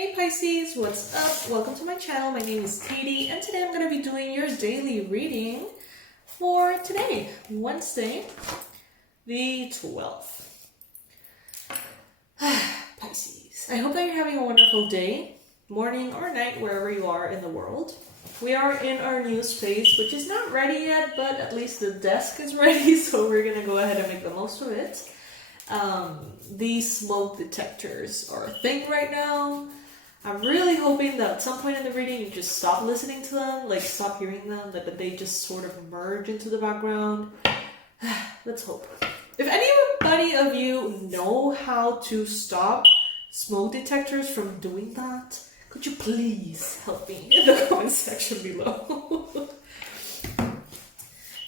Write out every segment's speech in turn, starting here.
Hey Pisces, what's up? Welcome to my channel. My name is Katie, and today I'm going to be doing your daily reading for today, Wednesday, the 12th. Pisces, I hope that you're having a wonderful day, morning, or night, wherever you are in the world. We are in our new space, which is not ready yet, but at least the desk is ready, so we're going to go ahead and make the most of it. These smoke detectors are a thing right now. I'm really hoping that at some point in the reading you just stop listening to them, like stop hearing them, that they just sort of merge into the background. Let's hope. If anybody of you know how to stop smoke detectors from doing that, could you please help me in the comment section below?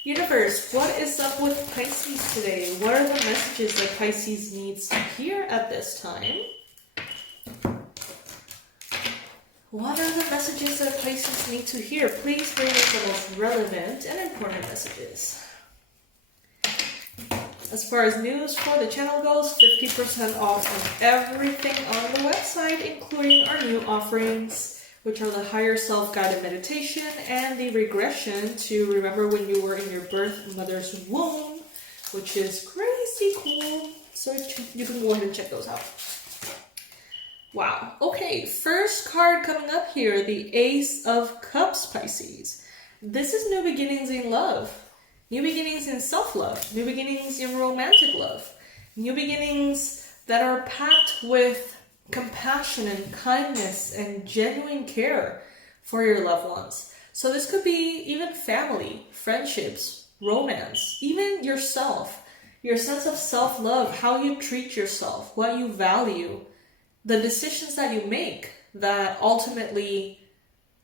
Universe, what is up with Pisces today? What are the messages that Pisces needs to hear at this time? What are the messages that Pisces need to hear? Please bring us the most relevant and important messages. As far as news for the channel goes, 50% off on everything on the website, including our new offerings, which are the Higher Self-Guided Meditation and the Regression to Remember When You Were in Your Birth Mother's Womb, which is crazy cool. So you can go ahead and check those out. Wow. Okay, first card coming up here, the Ace of Cups, Pisces. This is new beginnings in love. New beginnings in self-love. New beginnings in romantic love. New beginnings that are packed with compassion and kindness and genuine care for your loved ones. So this could be even family, friendships, romance, even yourself. Your sense of self-love, how you treat yourself, what you value, the decisions that you make that ultimately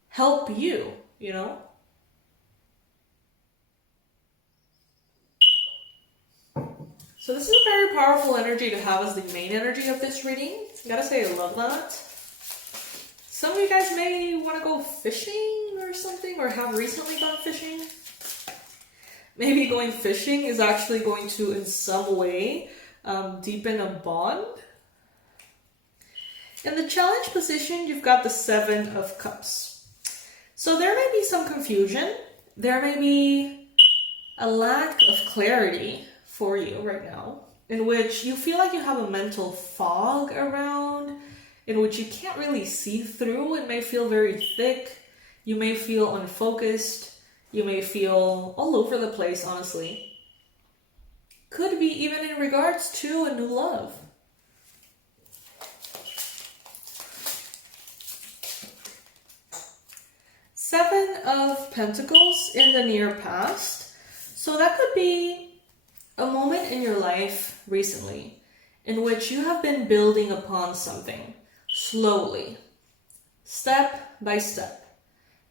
help you, you know? So this is a very powerful energy to have as the main energy of this reading. I gotta say, I love that. Some of you guys may want to go fishing or something, or have recently gone fishing. Maybe going fishing is actually going to, in some way, deepen a bond. In the challenge position, you've got the Seven of Cups. So there may be some confusion. There may be a lack of clarity for you right now, in which you feel like you have a mental fog around, in which you can't really see through. It may feel very thick. You may feel unfocused. You may feel all over the place, honestly. Could be even in regards to a new love. Seven of Pentacles in the near past. So that could be a moment in your life recently in which you have been building upon something slowly, step by step,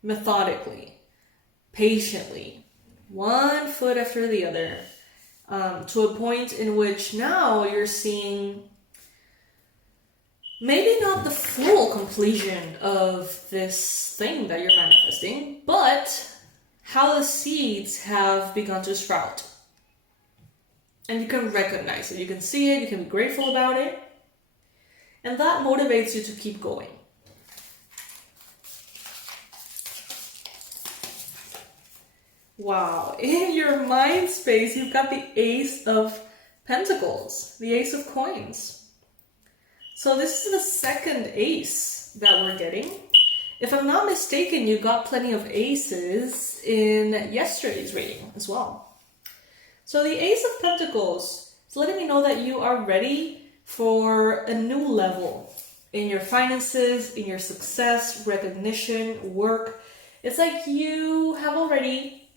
methodically, patiently, one foot after the other, to a point in which now you're seeing maybe not the full completion of this thing that you're manifesting, but how the seeds have begun to sprout. And you can recognize it, you can see it, you can be grateful about it. And that motivates you to keep going. Wow, in your mind space, you've got the Ace of Pentacles, the Ace of Coins. So this is the second ace that we're getting. If I'm not mistaken, you got plenty of aces in yesterday's reading as well. So the Ace of Pentacles is letting me know that you are ready for a new level in your finances, in your success, recognition, work. It's like you have already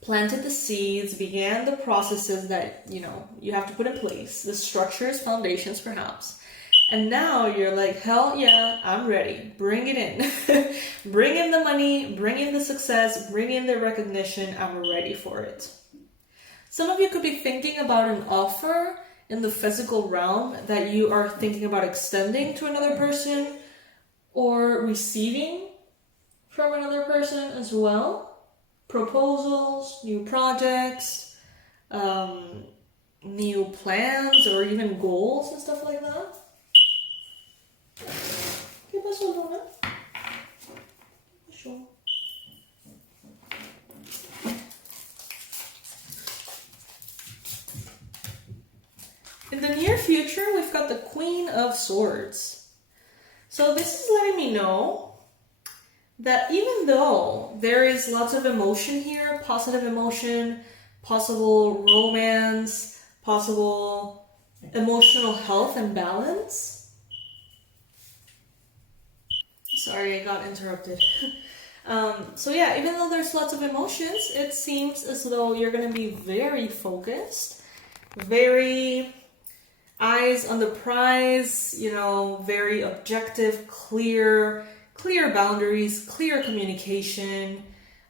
planted the seeds, began the processes that, you have to put in place, the structures, foundations perhaps. And now you're like, hell yeah, I'm ready. Bring it in. Bring in the money, bring in the success, bring in the recognition. I'm ready for it. Some of you could be thinking about an offer in the physical realm that you are thinking about extending to another person or receiving from another person as well. Proposals, new projects, new plans, or even goals and stuff like that. eso, Luna. Sure. In the near future, we've got the Queen of Swords. So this is letting me know that even though there is lots of emotion here, positive emotion, possible romance, possible emotional health and balance. Sorry, I got interrupted. So yeah, even though there's lots of emotions, it seems as though you're going to be very focused, very eyes on the prize, you know, very objective, clear boundaries, clear communication.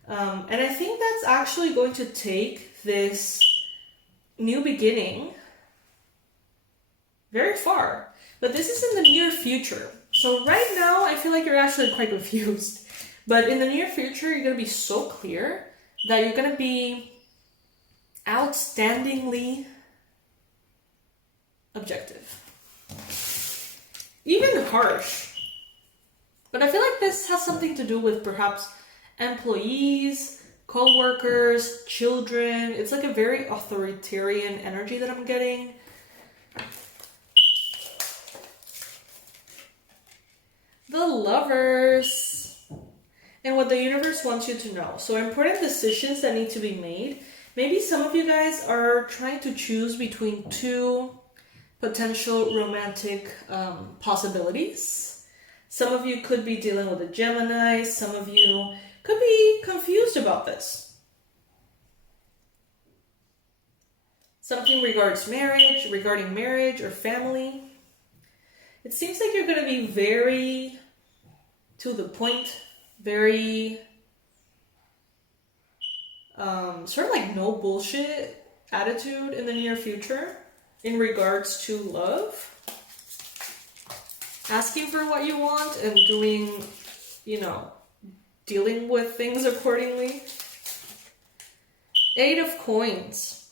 And I think that's actually going to take this new beginning very far. But this is in the near future. So right now, I feel like you're actually quite confused. But in the near future, you're going to be so clear that you're going to be outstandingly objective. Even harsh. But I feel like this has something to do with perhaps employees, co-workers, children. It's like a very authoritarian energy that I'm getting. The Lovers. And what the universe wants you to know. So important decisions that need to be made. Maybe some of you guys are trying to choose between two potential romantic possibilities. Some of you could be dealing with a Gemini. Some of you could be confused about this. Something regarding marriage or family. It seems like you're going to be very to the point, very sort of like no bullshit attitude in the near future in regards to love. Asking for what you want and doing, you know, dealing with things accordingly. 8 of Coins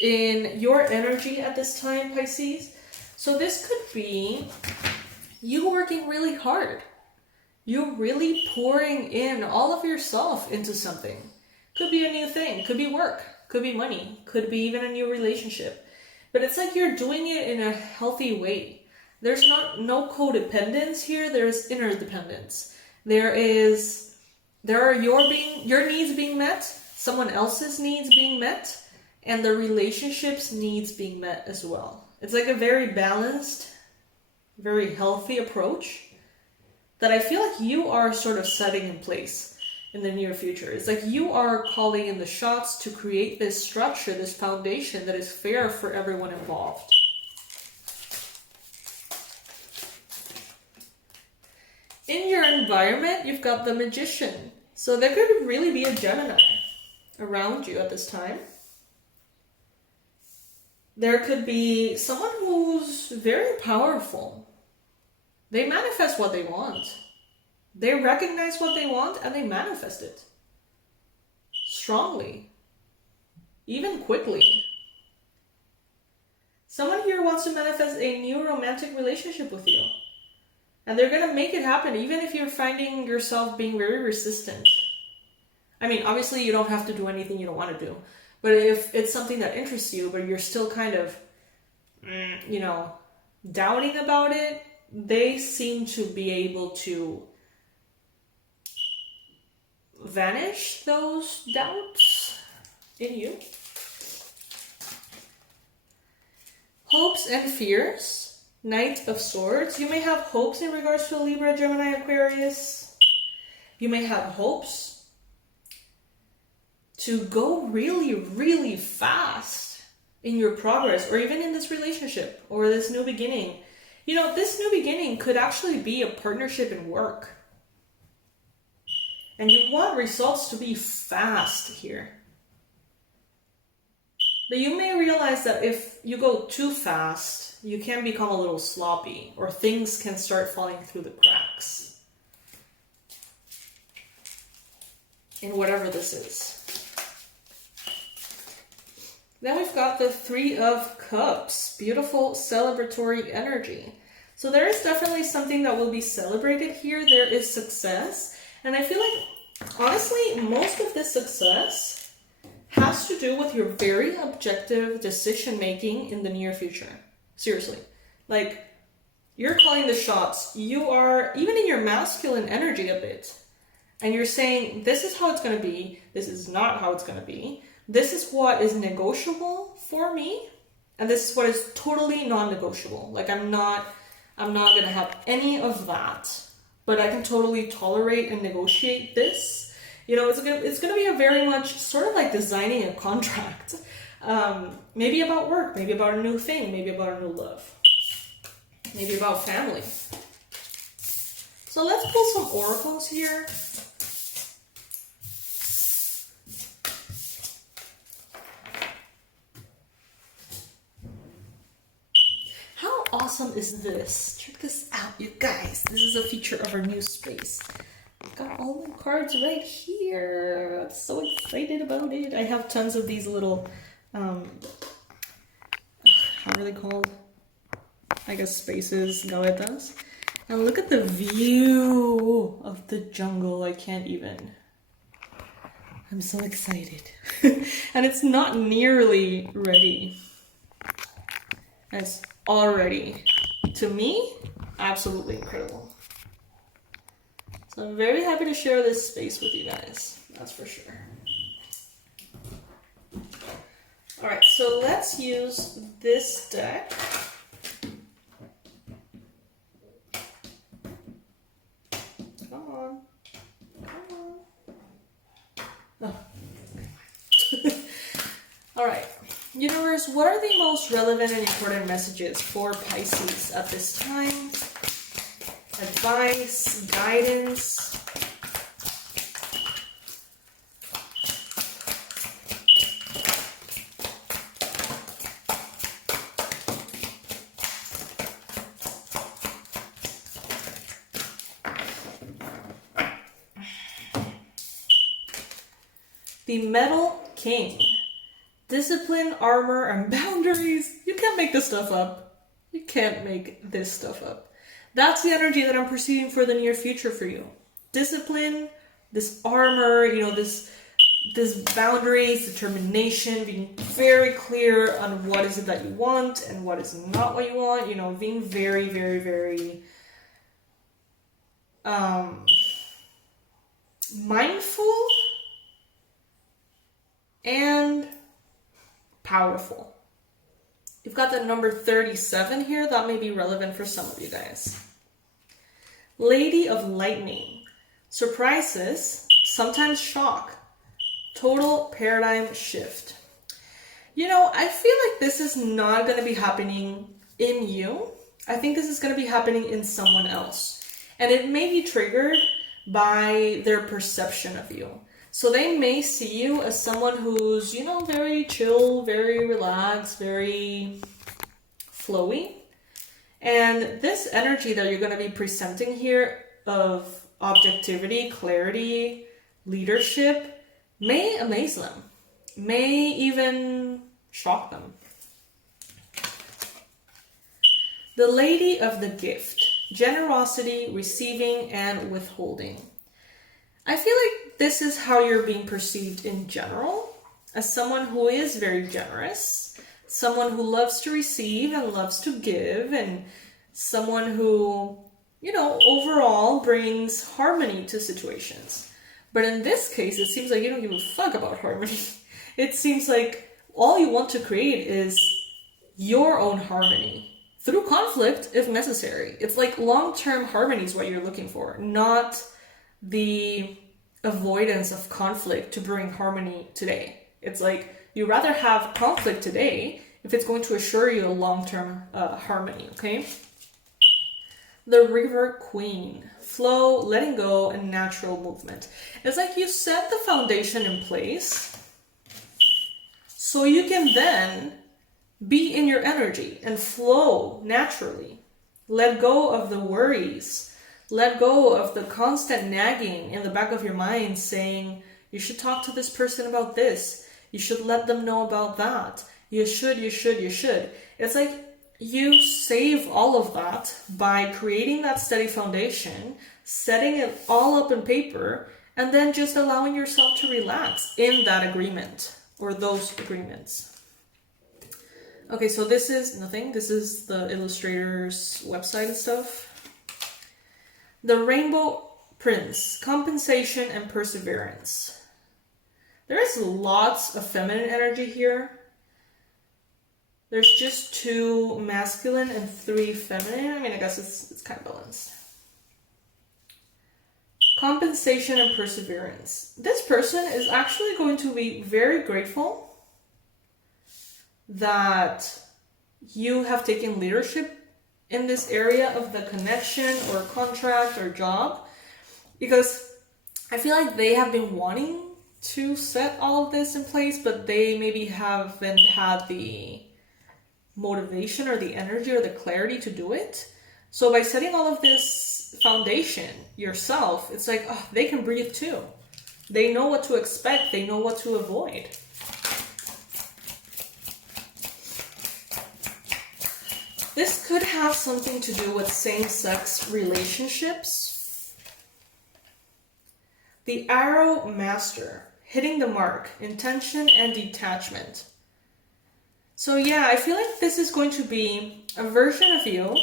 in your energy at this time, Pisces. So this could be you working really hard. You really pouring in all of yourself into something. Could be a new thing, could be work, could be money, could be even a new relationship. But it's like you're doing it in a healthy way. There's no codependence here, there's interdependence. There are your needs being met, someone else's needs being met, and the relationship's needs being met as well. It's like a very balanced, very healthy approach that I feel like you are sort of setting in place in the near future. It's like you are calling in the shots to create this structure, this foundation that is fair for everyone involved. In your environment, you've got the Magician. So there could really be a Gemini around you at this time. There could be someone who's very powerful. They manifest what they want. They recognize what they want and they manifest it. Strongly. Even quickly. Someone here wants to manifest a new romantic relationship with you. And they're going to make it happen even if you're finding yourself being very resistant. I mean, obviously you don't have to do anything you don't want to do. But if it's something that interests you, but you're still kind of, you know, doubting about it, they seem to be able to vanish those doubts in you. Hopes and fears. Knight of Swords. You may have hopes in regards to Libra, Gemini, Aquarius. You may have hopes to go really, really fast in your progress, or even in this relationship, or this new beginning. You know, this new beginning could actually be a partnership in work. And you want results to be fast here. But you may realize that if you go too fast, you can become a little sloppy, or things can start falling through the cracks. In whatever this is. Then we've got the 3 of Cups. Beautiful celebratory energy. So there is definitely something that will be celebrated here. There is success. And I feel like, honestly, most of this success has to do with your very objective decision making in the near future. Seriously. Like, you're calling the shots. You are, even in your masculine energy a bit. And you're saying, this is how it's going to be. This is not how it's going to be. This is what is negotiable for me. And this is what is totally non-negotiable. Like, I'm not going to have any of that. But I can totally tolerate and negotiate this. You know, it's gonna be a very much sort of like designing a contract. Maybe about work, maybe about a new thing, maybe about a new love, maybe about family. So let's pull some oracles here. How awesome is this? Check this out, you guys. This is a feature of our new space. Got all the cards right here. I'm so excited about it. I have tons of these little, how are they called? I guess spaces, gavetitas. And look at the view of the jungle. I can't even. I'm so excited. And it's not nearly ready. And it's already, to me, absolutely incredible. So I'm very happy to share this space with you guys. That's for sure. All right, so let's use this deck. Come on. Come on. Oh. All right. Universe, what are the most relevant and important messages for Pisces at this time? Advice, guidance. The Metal King. Discipline, armor, and boundaries. You can't make this stuff up. You can't make this stuff up. That's the energy that I'm perceiving for the near future for you. Discipline, this armor, you know, this boundaries, determination, being very clear on what is it that you want and what is not what you want, you know, being very, very, very mindful and powerful. You've got the number 37 here. That may be relevant for some of you guys. Lady of Lightning. Surprises, sometimes shock. Total paradigm shift. You know, I feel like this is not going to be happening in you. I think this is going to be happening in someone else. And it may be triggered by their perception of you. So they may see you as someone who's, you know, very chill, very relaxed, very flowy. And this energy that you're going to be presenting here of objectivity, clarity, leadership may amaze them, may even shock them. The Lady of the Gift. Generosity, receiving, and withholding. I feel like this is how you're being perceived in general, as someone who is very generous, someone who loves to receive and loves to give, and someone who, you know, overall brings harmony to situations. But in this case, it seems like you don't give a fuck about harmony. It seems like all you want to create is your own harmony, through conflict if necessary. It's like long-term harmony is what you're looking for, not the avoidance of conflict to bring harmony today. It's like you rather have conflict today if it's going to assure you a long-term harmony, okay? The River Queen. Flow, letting go, and natural movement. It's like you set the foundation in place so you can then be in your energy and flow naturally. Let go of the worries. Let go of the constant nagging in the back of your mind saying, you should talk to this person about this. You should let them know about that. You should. It's like you save all of that by creating that steady foundation, setting it all up in paper, and then just allowing yourself to relax in that agreement or those agreements. Okay, so this is nothing. This is the illustrator's website and stuff. The Rainbow Prince, compensation and perseverance. There is lots of feminine energy here. There's just 2 masculine and 3 feminine. I mean, I guess it's kind of balanced. Compensation and perseverance. This person is actually going to be very grateful that you have taken leadership in this area of the connection or contract or job, because I feel like they have been wanting to set all of this in place, but they maybe haven't had the motivation or the energy or the clarity to do it. So by setting all of this foundation yourself, it's like, oh, they can breathe too. They know what to expect. They know what to avoid. This could have something to do with same-sex relationships. The Arrow Master, hitting the mark, intention and detachment. So yeah, I feel like this is going to be a version of you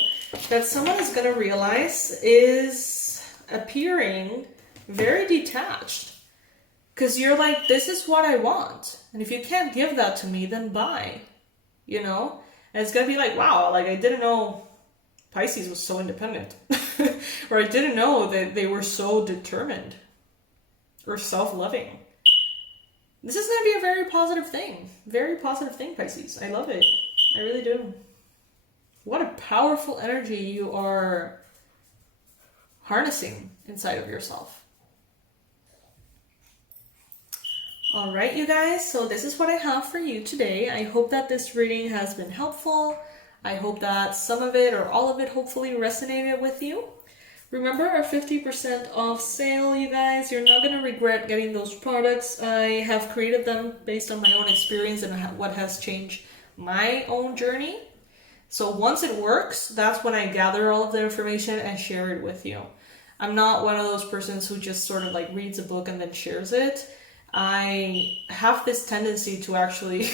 that someone is going to realize is appearing very detached. Because you're like, this is what I want. And if you can't give that to me, then bye. You know? And it's going to be like, wow, like I didn't know Pisces was so independent. Or I didn't know that they were so determined or self-loving. This is going to be a very positive thing. Very positive thing, Pisces. I love it. I really do. What a powerful energy you are harnessing inside of yourself. All right, you guys. So this is what I have for you today. I hope that this reading has been helpful. I hope that some of it or all of it hopefully resonated with you. Remember our 50% off sale, you guys. You're not going to regret getting those products. I have created them based on my own experience and what has changed my own journey. So once it works, that's when I gather all of the information and share it with you. I'm not one of those persons who just sort of like reads a book and then shares it. I have this tendency to actually,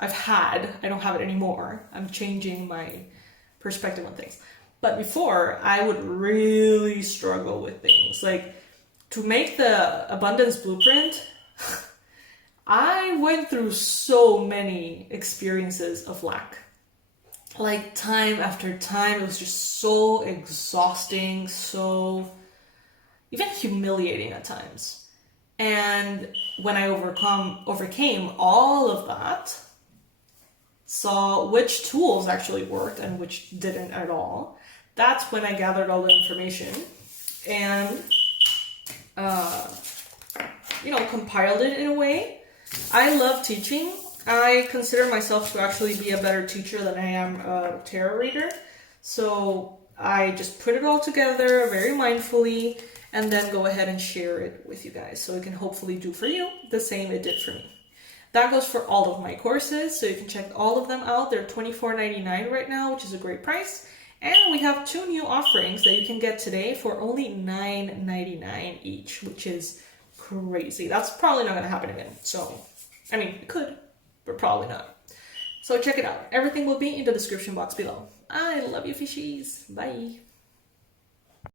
I don't have it anymore. I'm changing my perspective on things. But before, I would really struggle with things. Like, to make the abundance blueprint, I went through so many experiences of lack. Like, time after time, it was just so exhausting, so even humiliating at times. And when I overcame all of that, saw which tools actually worked and which didn't at all, that's when I gathered all the information and, compiled it in a way. I love teaching. I consider myself to actually be a better teacher than I am a tarot reader. So I just put it all together very mindfully and then go ahead and share it with you guys. So it can hopefully do for you the same it did for me. That goes for all of my courses. So you can check all of them out. They're $24.99 right now, which is a great price. And we have 2 new offerings that you can get today for only $9.99 each, which is crazy. That's probably not going to happen again. So, I mean, it could, but probably not. So check it out. Everything will be in the description box below. I love you, fishies. Bye.